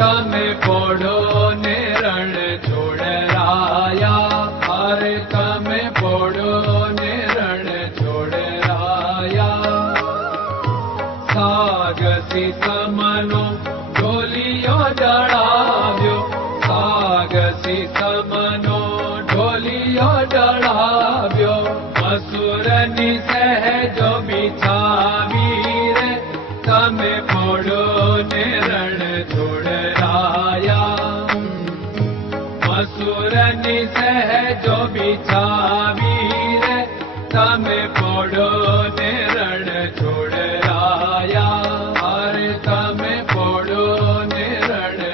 તમે પડો ને રણ છોડરાયા. અરે તમે પડો ને રણ છોડરાયા. સાગસી સમનો ગોલીઓ જડાવ્યો સાગસી सम पोड़ो ने छोड़ आया। हर सम पोड़ो ने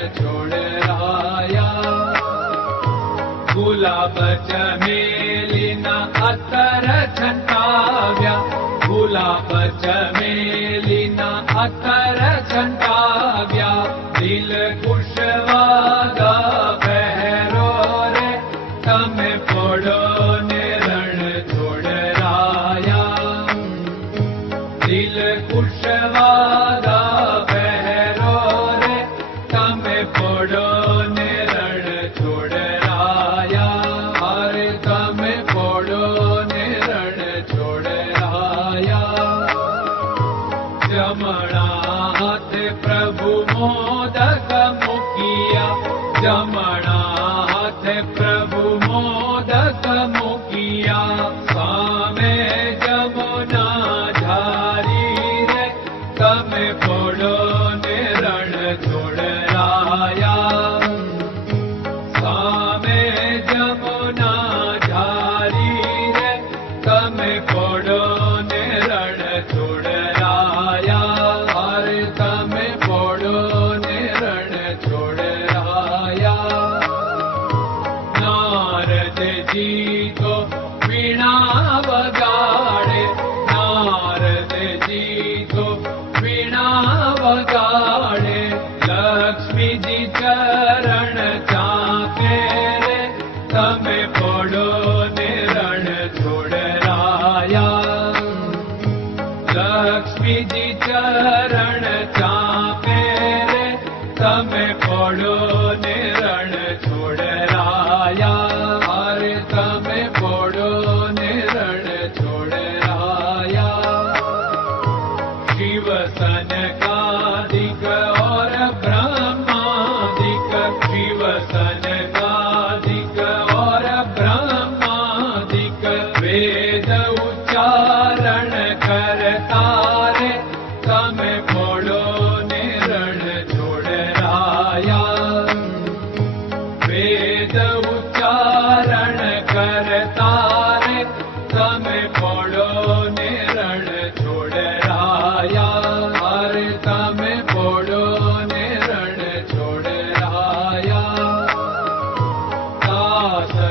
छोड़ आया। गुलाब चमेलिना अतर छंटाव्या। गुलाब चमेलिना अतर छंटाव्या। अथ प्रभु मोदक मुखिया। ज प्रभु मोदमु नाथ जी को वीणा बगाड़े। नारद जी लक्ष्मी जी चरण चाके रे। तमे ने रण छोड़राया लक्ष्मी जी चरण चाके रे। तमे धिक और ब्रह्माधिक शिवसन काधिक र ब्रह्माधिक वेद उचारणे तमे वेद उचारण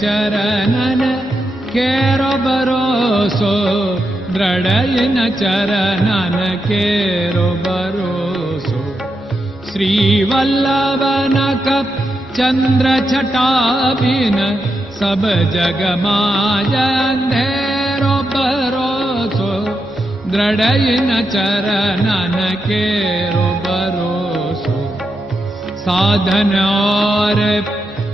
चरणन केरो भरोसो द्रडयन चरणन केरो भरोसो श्रीवल्लभ चन्द्र छटाभि सब जगमाजेरो भरोसो द्रडयन चरणन केरो भरोसो साधन और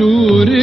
कह सूर्य